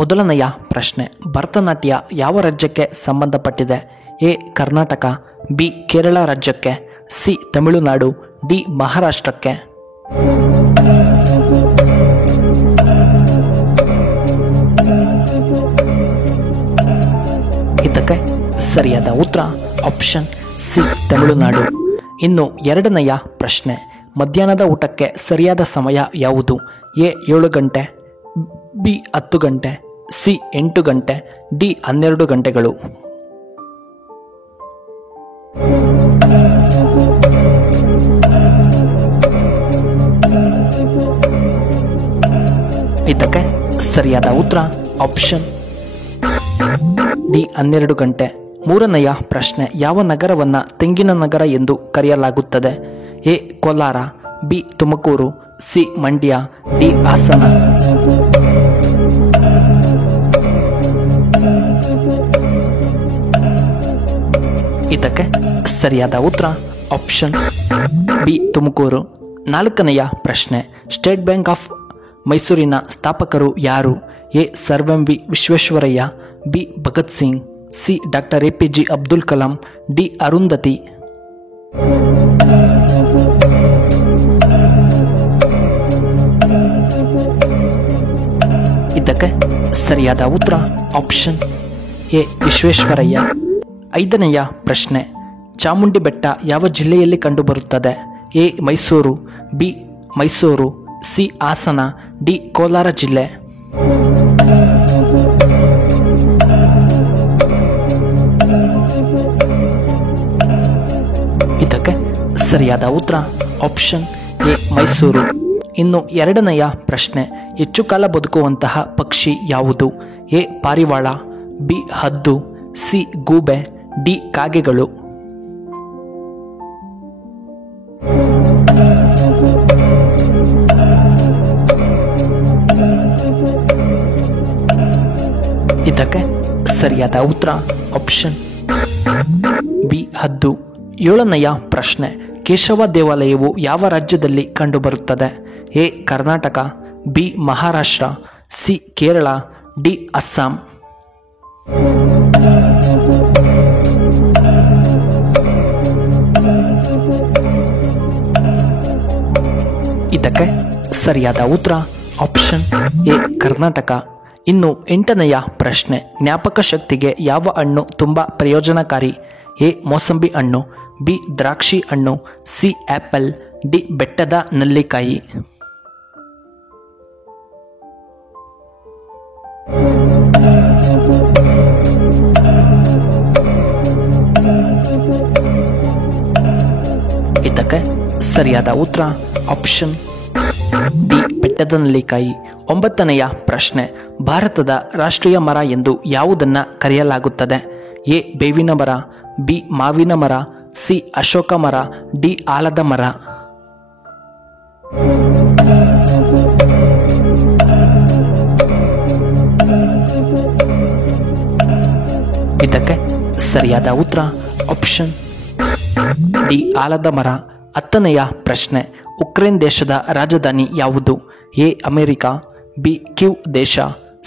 ಮೊದಲನೆಯ ಪ್ರಶ್ನೆ, ಭರತನಾಟ್ಯ ಯಾವ ರಾಜ್ಯಕ್ಕೆ ಸಂಬಂಧಪಟ್ಟಿದೆ? ಎ ಕರ್ನಾಟಕ, ಬಿ ಕೇರಳ ರಾಜ್ಯಕ್ಕೆ, ಸಿ ತಮಿಳುನಾಡು, ಡಿ ಮಹಾರಾಷ್ಟ್ರಕ್ಕೆ. ಇದಕ್ಕೆ ಸರಿಯಾದ ಉತ್ತರ ಆಪ್ಷನ್ ಸಿ ತಮಿಳುನಾಡು. ಇನ್ನು ಎರಡನೆಯ ಪ್ರಶ್ನೆ, ಮಧ್ಯಾಹ್ನದ ಊಟಕ್ಕೆ ಸರಿಯಾದ ಸಮಯ ಯಾವುದು? ಎ 7 ಗಂಟೆ, ಬಿ 10 ಗಂಟೆ, ಸಿ 8 ಗಂಟೆ, ಡಿ 12 ಗಂಟೆಗಳು. ಇದಕ್ಕೆ ಸರಿಯಾದ ಉತ್ತರ ಆಪ್ಷನ್ ಡಿ 12 ಗಂಟೆ. ಮೂರನೆಯ ಪ್ರಶ್ನೆ, ಯಾವ ನಗರವನ್ನು ತೆಂಗಿನ ನಗರ ಎಂದು ಕರೆಯಲಾಗುತ್ತದೆ? A Kolar, B Tumakuru, C Mandya, D Hassan. ಇದಕ್ಕೆ ಸರಿಯಾದ ಉತ್ತರ ಆಪ್ಷನ್ ಬಿ ತುಮಕೂರು. ನಾಲ್ಕನೆಯ ಪ್ರಶ್ನೆ, ಸ್ಟೇಟ್ ಬ್ಯಾಂಕ್ ಆಫ್ ಮೈಸೂರಿನ ಸ್ಥಾಪಕರು ಯಾರು? A sir M V Visvesvaraya, B Bhagat Singh, C doctor APJ Abdul Kalam, D Arundhati. ಇದಕ್ಕೆ ಸರಿಯಾದ ಉತ್ತರ ಆಪ್ಷನ್ ಎ ವಿಶ್ವೇಶ್ವರಯ್ಯ. ಐದನೆಯ ಪ್ರಶ್ನೆ, ಚಾಮುಂಡಿ ಬೆಟ್ಟ ಯಾವ ಜಿಲ್ಲೆಯಲ್ಲಿ ಕಂಡುಬರುತ್ತದೆ? A Mysuru, B Mysuru, C Hassan, D Kolar ಜಿಲ್ಲೆ. ಇದಕ್ಕೆ ಸರಿಯಾದ ಉತ್ತರ ಆಪ್ಷನ್ ಎ ಮೈಸೂರು. ಇನ್ನು ಎರಡನೆಯ ಪ್ರಶ್ನೆ, ಹೆಚ್ಚು ಕಾಲ ಬದುಕುವಂತಹ ಪಕ್ಷಿ ಯಾವುದು? ಎ ಪಾರಿವಾಳ, ಬಿ ಹದ್ದು, ಸಿ ಗೂಬೆ, ಡಿ ಕಾಗೆಗಳು. ಇದಕ್ಕೆ ಸರಿಯಾದ ಉತ್ತರ ಆಪ್ಷನ್ ಬಿ ಹದ್ದು. ಏಳನೆಯ ಪ್ರಶ್ನೆ, ಕೇಶವ ದೇವಾಲಯವು ಯಾವ ರಾಜ್ಯದಲ್ಲಿ ಕಂಡುಬರುತ್ತದೆ? A Karnataka, B Maharashtra, C Kerala, D Assam. ಇದಕ್ಕೆ ಸರಿಯಾದ ಉತ್ತರ ಆಪ್ಷನ್ ಎ ಕರ್ನಾಟಕ. ಇನ್ನು ಎಂಟನೆಯ ಪ್ರಶ್ನೆ, ಜ್ಞಾಪಕ ಶಕ್ತಿಗೆ ಯಾವ ಹಣ್ಣು ತುಂಬ ಪ್ರಯೋಜನಕಾರಿ? ಎ ಮೋಸಂಬಿ ಹಣ್ಣು, ಬಿ ದ್ರಾಕ್ಷಿ ಹಣ್ಣು, ಸಿ ಆಪಲ್, ಡಿ ಬೆಟ್ಟದ ನೆಲ್ಲಿಕಾಯಿ. ಇದಕ್ಕೆ ಸರಿಯಾದ ಉತ್ತರ ಆಪ್ಷನ್ ಡಿ ಬೆಟ್ಟದ ನೆಲ್ಲಿಕಾಯಿ. ಒಂಬತ್ತನೆಯ ಪ್ರಶ್ನೆ, ಭಾರತದ ರಾಷ್ಟ್ರೀಯ ಮರ ಎಂದು ಯಾವುದನ್ನ ಕರೆಯಲಾಗುತ್ತದೆ? ಎ ಬೇವಿನ ಮರ, ಬಿ ಮಾವಿನ ಮರ, ಸಿ ಅಶೋಕ ಮರ, ಡಿ ಆಲದ ಮರ. ಇದಕ್ಕೆ ಸರಿಯಾದ ಉತ್ತರ ಆಪ್ಷನ್ ಡಿ ಆಲದ ಮರ. ಹತ್ತನೆಯ ಪ್ರಶ್ನೆ, ಉಕ್ರೇನ್ ದೇಶದ ರಾಜಧಾನಿ ಯಾವುದು? ಎ ಅಮೆರಿಕ, ಬಿ ಕ್ಯೂ ದೇಶ,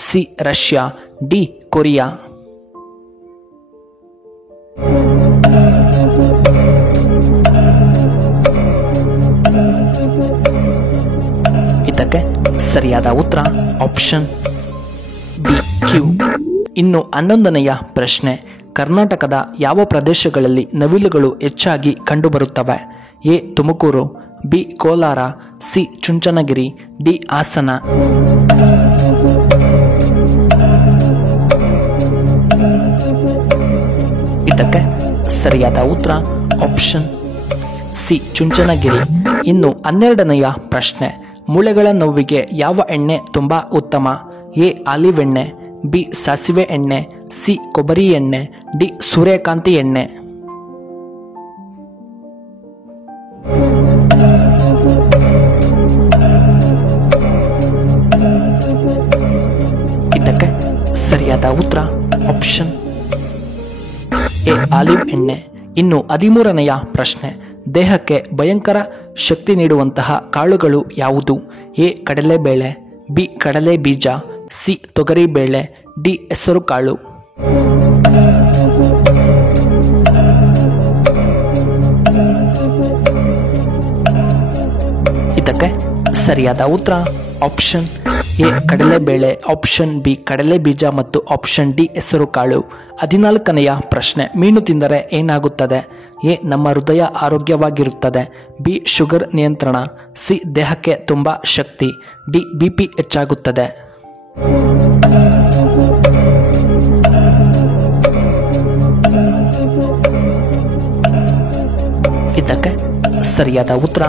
ಸಿ ರಷ್ಯಾ, ಡಿ ಕೊರಿಯಾ. ಇದಕ್ಕೆ ಸರಿಯಾದ ಉತ್ತರ ಆಪ್ಷನ್ ಬಿ ಕ್ಯೂ. ಇನ್ನು 11ನೆಯ ಪ್ರಶ್ನೆ, ಕರ್ನಾಟಕದ ಯಾವ ಪ್ರದೇಶಗಳಲ್ಲಿ ನವಿಲುಗಳು ಹೆಚ್ಚಾಗಿ ಕಂಡುಬರುತ್ತವೆ? A Tumakuru, B Kolar, C Chunchanagiri, D Hassan. ಇದಕ್ಕೆ ಸರಿಯಾದ ಉತ್ತರ ಆಪ್ಷನ್ ಸಿ ಚುಂಚನಗಿರಿ. ಇನ್ನು 12ನೆಯ ಪ್ರಶ್ನೆ, ಮೂಳೆಗಳ ನೋವಿಗೆ ಯಾವ ಎಣ್ಣೆ ತುಂಬಾ ಉತ್ತಮ? ಎ ಆಲಿವ್ ಎಣ್ಣೆ, ಬಿ ಸಾಸಿವೆ ಎಣ್ಣೆ, ಸಿ ಕೊಬ್ಬರಿ ಎಣ್ಣೆ, ಡಿ ಸೂರ್ಯಕಾಂತಿ ಎಣ್ಣೆ. ಇದಕ್ಕೆ ಸರಿಯಾದ ಉತ್ತರ ಆಪ್ಷನ್ ಎ ಆಲಿವ್ ಎಣ್ಣೆ. ಇನ್ನು 13ನೆಯ ಪ್ರಶ್ನೆ, ದೇಹಕ್ಕೆ ಭಯಂಕರ ಶಕ್ತಿ ನೀಡುವಂತಹ ಕಾಳುಗಳು ಯಾವುದು? ಎ ಕಡಲೆಬೇಳೆ, ಬಿ ಕಡಲೆ ಬೀಜ, ಸಿ ತೊಗರಿಬೇಳೆ, ಡಿ ಹೆಸರುಕಾಳು. ಇದಕ್ಕೆ ಸರಿಯಾದ ಉತ್ತರ ಆಪ್ಷನ್ ಎ ಕಡಲೆಬೇಳೆ, ಆಪ್ಷನ್ ಬಿ ಕಡಲೆ ಬೀಜ ಮತ್ತು ಆಪ್ಷನ್ ಡಿ ಹೆಸರುಕಾಳು. 14ನೆಯ ಪ್ರಶ್ನೆ, ಮೀನು ತಿಂದರೆ ಏನಾಗುತ್ತದೆ? ಎ ನಮ್ಮ ಹೃದಯ ಆರೋಗ್ಯವಾಗಿರುತ್ತದೆ, ಬಿ ಶುಗರ್ ನಿಯಂತ್ರಣ, ಸಿ ದೇಹಕ್ಕೆ ತುಂಬ ಶಕ್ತಿ, ಡಿ BP ಹೆಚ್ಚಾಗುತ್ತದೆ. ಇದಕ್ಕೆ ಸರಿಯಾದ ಉತ್ತರ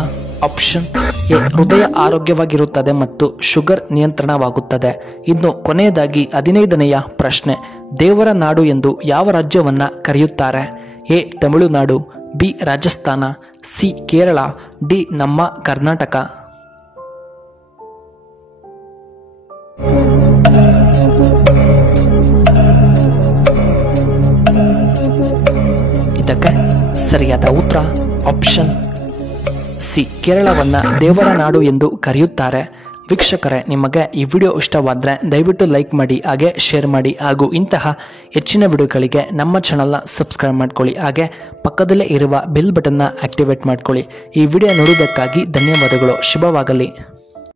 ಆಪ್ಷನ್ ಎ ಹೃದಯ ಆರೋಗ್ಯವಾಗಿರುತ್ತದೆ ಮತ್ತು ಶುಗರ್ ನಿಯಂತ್ರಣವಾಗುತ್ತದೆ. ಇನ್ನು ಕೊನೆಯದಾಗಿ 15ನೆಯ ಪ್ರಶ್ನೆ, ದೇವರ ನಾಡು ಎಂದು ಯಾವ ರಾಜ್ಯವನ್ನ ಕರೆಯುತ್ತಾರೆ? A Tamil Nadu, B Rajasthan, C Kerala, D ನಮ್ಮ ಕರ್ನಾಟಕ. ಇದಕ್ಕೆ ಸರಿಯಾದ ಉತ್ತರ ಆಪ್ಷನ್ ಸಿ ಕೇರಳವನ್ನ ದೇವರ ನಾಡು ಎಂದು ಕರೆಯುತ್ತಾರೆ. ವೀಕ್ಷಕರೇ, ನಿಮಗೆ ಈ ವಿಡಿಯೋ ಇಷ್ಟವಾದರೆ ದಯವಿಟ್ಟು ಲೈಕ್ ಮಾಡಿ, ಹಾಗೆ ಶೇರ್ ಮಾಡಿ, ಹಾಗೂ ಇಂತಹ ಹೆಚ್ಚಿನ ವಿಡಿಯೋಗಳಿಗೆ ನಮ್ಮ ಚಾನಲ್ನ ಸಬ್ಸ್ಕ್ರೈಬ್ ಮಾಡ್ಕೊಳ್ಳಿ, ಹಾಗೆ ಪಕ್ಕದಲ್ಲೇ ಇರುವ ಬೆಲ್ ಬಟನ್ನ ಆಕ್ಟಿವೇಟ್ ಮಾಡ್ಕೊಳ್ಳಿ. ಈ ವಿಡಿಯೋ ನೋಡುವುದಕ್ಕಾಗಿ ಧನ್ಯವಾದಗಳು. ಶುಭವಾಗಲಿ.